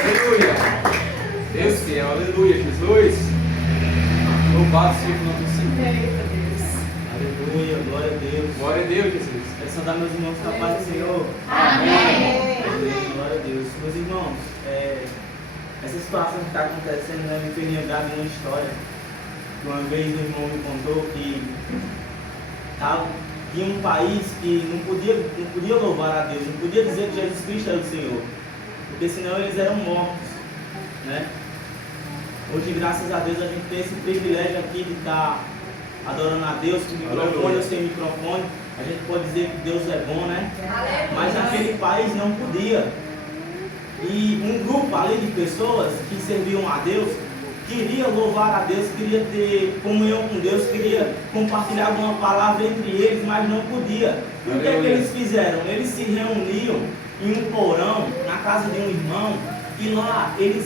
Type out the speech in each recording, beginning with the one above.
Aleluia. Deus te ama. Aleluia, Jesus. Louvado seja o nome do Senhor. Aleluia, glória a Deus. Glória a Deus, Jesus. Quero saudar meus irmãos com a paz do Senhor. Amém. Aleluia, glória a Deus. Meus irmãos, essa situação que está acontecendo, né, me fez lembrar de uma história. Que uma vez um irmão me contou que tinha um país que não podia louvar a Deus, não podia dizer que Jesus Cristo era o Senhor, porque senão eles eram mortos, né? Hoje, graças a Deus, a gente tem esse privilégio aqui de estar adorando a Deus com microfone ou sem microfone. A gente pode dizer que Deus é bom, né? Mas naquele país não podia. E um grupo ali de pessoas que serviam a Deus queria louvar a Deus, queria ter comunhão com Deus, queria compartilhar alguma palavra entre eles, mas não podia. E o que é que eles fizeram? Eles se reuniam em um porão, na casa de um irmão, e lá eles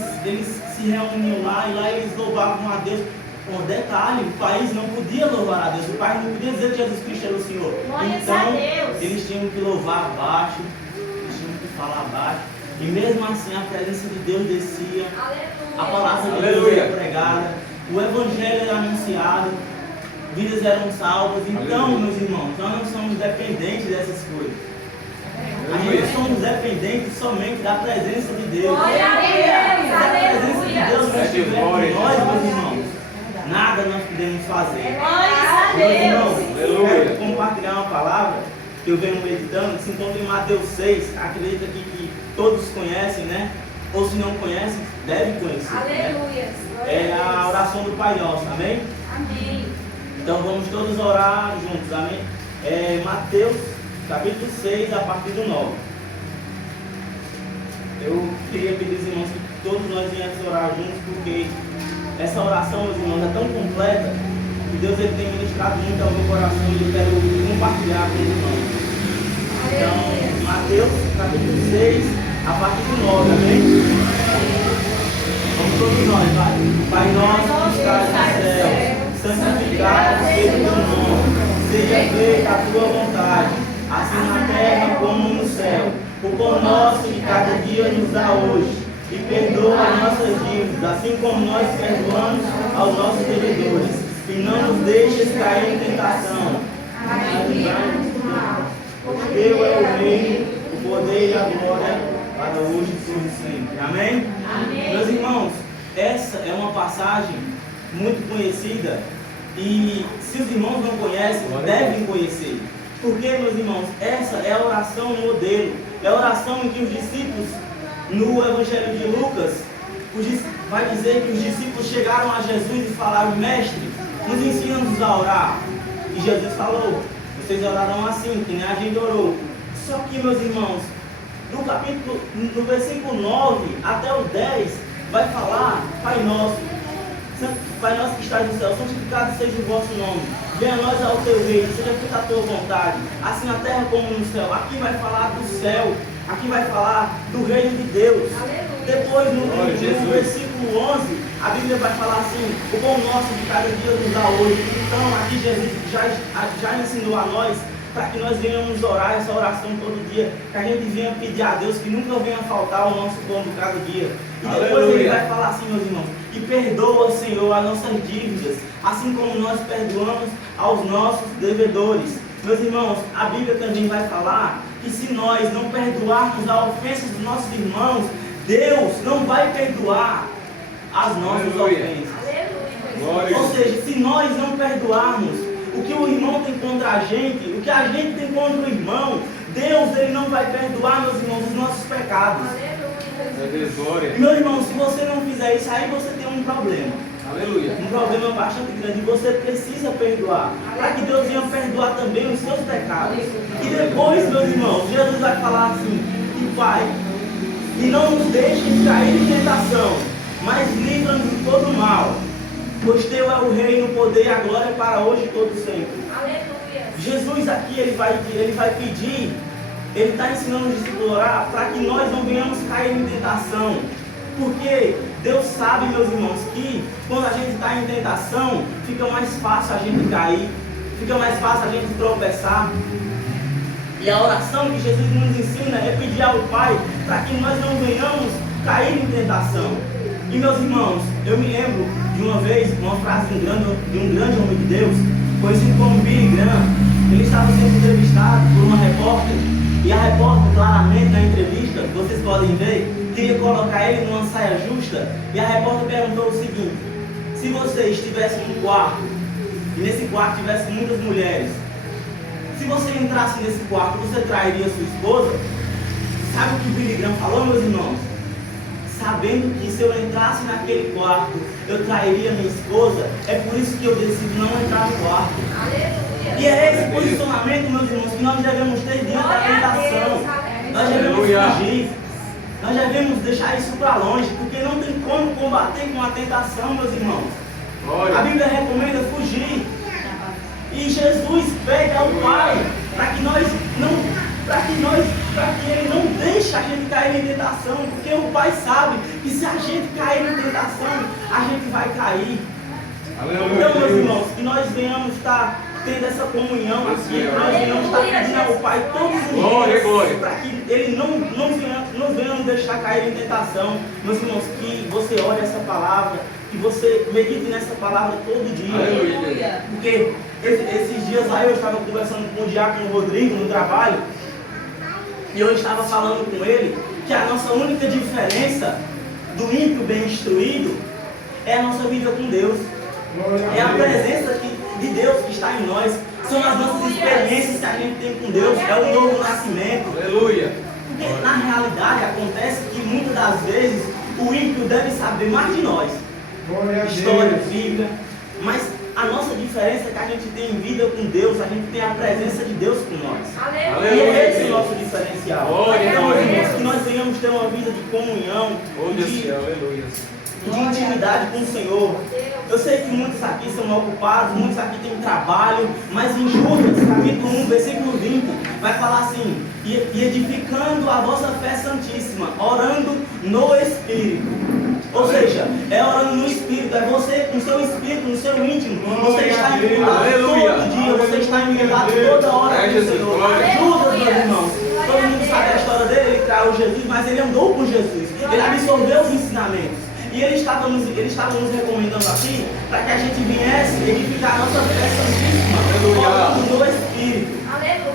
se reuniam lá, e lá eles louvavam a Deus. Um detalhe, o país não podia louvar a Deus, o país não podia dizer que Jesus Cristo era o Senhor. Então, eles tinham que louvar baixo, eles tinham que falar baixo, e mesmo assim a presença de Deus descia, a palavra de Deus era pregada, o Evangelho era anunciado, vidas eram salvas. Então, meus irmãos, nós não somos dependentes dessas coisas. A gente somos dependentes somente da presença de Deus. Glória a Deus, Se a presença de Deus não estiver com nós, aleluia. meus irmãos, nada nós podemos fazer. Glória Meus irmãos, a eu Aleluia. quero compartilhar uma palavra que eu venho meditando, que se encontra em Mateus 6. Acredito aqui que todos conhecem, né? Ou se não conhecem, devem conhecer. Né? Aleluia. É a oração do Pai Nosso, amém? Amém. Então vamos todos orar juntos, amém? Mateus capítulo 6, a partir do 9. Eu queria pedir aos irmãos que todos nós viemos orar juntos, porque essa oração, meus irmãos, é tão completa que Deus ele tem ministrado muito ao meu coração e eu quero compartilhar com os irmãos. Então, Mateus capítulo 6, a partir do 9, amém? Vamos todos nós, vai. Pai nosso que estás no céu, santificado seja o teu nome, seja feita a tua vontade, assim na terra como no céu. O pão nosso de cada dia nos dá hoje, e perdoa as nossas dívidas, assim como nós perdoamos aos nossos devedores. E não nos deixes cair em tentação, mas livrai-nos do mal. Porque teu é o reino, o poder e a glória, para hoje e por sempre. Amém? Amém. Meus irmãos, essa é uma passagem muito conhecida, e se os irmãos não conhecem, devem conhecer. Porque, meus irmãos, essa é a oração modelo, é a oração em que os discípulos, no Evangelho de Lucas, vai dizer que os discípulos chegaram a Jesus e falaram: Mestre, nos ensina-nos a orar. E Jesus falou: vocês orarão assim, que nem a gente orou. Só que, meus irmãos, no versículo 9 até o 10, vai falar: Pai nosso que estás no céu, santificado seja o vosso nome. Venha a nós ao teu reino, seja feita a tua vontade, assim na terra como no céu. Aqui vai falar do céu, aqui vai falar do reino de Deus. Aleluia. Depois, no versículo 11, a Bíblia vai falar assim: o pão nosso de cada dia nos dá hoje. Então, aqui Jesus já ensinou a nós para que nós venhamos orar essa oração todo dia, que a gente venha pedir a Deus que nunca venha faltar o nosso pão de cada dia. E depois Aleluia. ele vai falar assim, meus irmãos: e perdoa, Senhor, as nossas dívidas, assim como nós perdoamos aos nossos devedores. Meus irmãos, a Bíblia também vai falar que se nós não perdoarmos a ofensa dos nossos irmãos, Deus não vai perdoar as nossas Aleluia. ofensas. Aleluia. Ou seja, se nós não perdoarmos o que o irmão tem contra a gente, o que a gente tem contra o irmão, Deus ele não vai perdoar, meus irmãos, os nossos pecados. Aleluia. Glória. E, meu irmão, se você não fizer isso, aí você tem um problema. Aleluia. Um problema bastante grande. E você precisa perdoar, para que Deus venha perdoar também os seus pecados. E depois, meus irmãos, Jesus vai falar assim: e Pai, e não nos deixes cair em tentação, mas livra-nos de todo mal. Pois teu é o reino, o poder e a glória para hoje e todo sempre. Aleluia. Jesus aqui, ele vai pedir, ele está ensinando os discípulos a orar para que nós não venhamos cair em tentação. Porque Deus sabe, meus irmãos, que quando a gente está em tentação, fica mais fácil a gente cair, fica mais fácil a gente tropeçar. E a oração que Jesus nos ensina é pedir ao Pai para que nós não venhamos cair em tentação. E meus irmãos, eu me lembro de uma vez, uma frase de um grande homem de Deus, conhecido como Billy Graham. Ele estava sendo entrevistado por uma repórter, e a repórter, claramente na entrevista, vocês podem ver, queria colocar ele numa saia justa, e a repórter perguntou o seguinte: se você estivesse num quarto, e nesse quarto tivesse muitas mulheres, se você entrasse nesse quarto, você trairia sua esposa? Sabe o que o Billy Graham falou, meus irmãos? Sabendo que se eu entrasse naquele quarto, eu trairia minha esposa, é por isso que eu decido não entrar no quarto. Aleluia. E é esse posicionamento, meus irmãos, que nós devemos ter diante da tentação. Nós devemos fugir. Nós devemos deixar isso para longe, porque não tem como combater com a tentação, meus irmãos. A Bíblia recomenda fugir. E Jesus pede ao Pai para que Ele não deixe a gente cair em tentação, porque o Pai sabe que se a gente cair em tentação, a gente vai cair. Então, meus irmãos, que nós venhamos estar tendo essa comunhão aqui, que nós venhamos estar pedindo ao Pai todos os dias, para que Ele não venha nos deixar cair em tentação. Meus irmãos, que você olhe essa palavra, que você medite nessa palavra todo dia. Aleluia. Porque esses dias aí eu estava conversando com o diácono Rodrigo no trabalho, e eu estava falando com ele que a nossa única diferença do ímpio bem instruído é a nossa vida com Deus. É a presença de Deus que está em nós. São as nossas experiências que a gente tem com Deus. É o novo nascimento. Aleluia. Porque na realidade acontece que muitas das vezes o ímpio deve saber mais de nós. História, Bíblia. Mas a nossa diferença é que a gente tem vida com Deus, a gente tem a presença de Deus com nós. Aleluia. E é esse o nosso diferencial. Glória, Então, glória. irmãos, que nós venhamos ter uma vida de comunhão, de intimidade com o Senhor. Eu sei que muitos aqui são ocupados, muitos aqui têm trabalho, mas em Judas, capítulo 1, versículo 20, vai falar assim: e edificando a vossa fé santíssima, orando no Espírito. Ou seja, é orando no Espírito, é você com o seu Espírito, no seu íntimo. Você está em contato todo dia, você está em contato toda hora com o Senhor. Judas, meus irmãos, todo mundo sabe a história dele, ele traiu Jesus, mas ele andou com Jesus, ele absorveu os ensinamentos. E ele estava nos recomendando aqui para que a gente viesse edificar a nossa fé santíssima, orando no Espírito.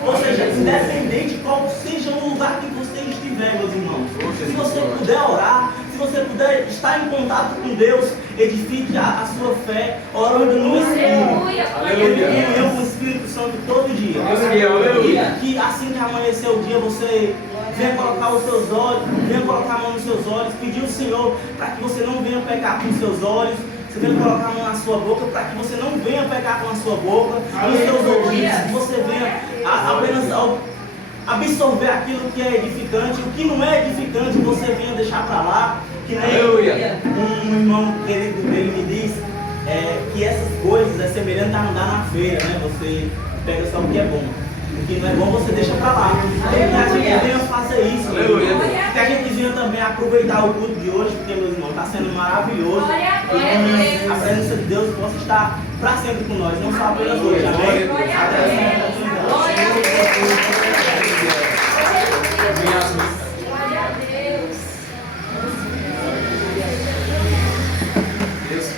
Ou seja, independente de qual seja o lugar que você estiver, meus irmãos, se você puder orar, se você puder estar em contato com Deus, edifique a sua fé orando no Espírito. Comunhão com o Espírito Santo todo dia. E que assim que amanhecer o dia, você venha colocar os seus olhos, venha colocar a mão nos seus olhos, pedir ao Senhor para que você não venha pecar com os seus olhos. Você venha colocar a mão na sua boca para que você não venha pecar com a sua boca, com os seus ouvidos, que você venha apenas absorver aquilo que é edificante, o que não é edificante você venha deixar para lá. Que nem um irmão querido dele me diz que essas coisas é semelhante a andar na feira, né? Você pega só o que é bom. O que não é bom você deixa para lá. Que a gente venha fazer isso. Que a gente venha também aproveitar o culto de hoje, porque, meus irmãos, está sendo maravilhoso. E que a presença de Deus possa estar para sempre com nós, não só apenas hoje. Amém? Até a próxima oportunidade.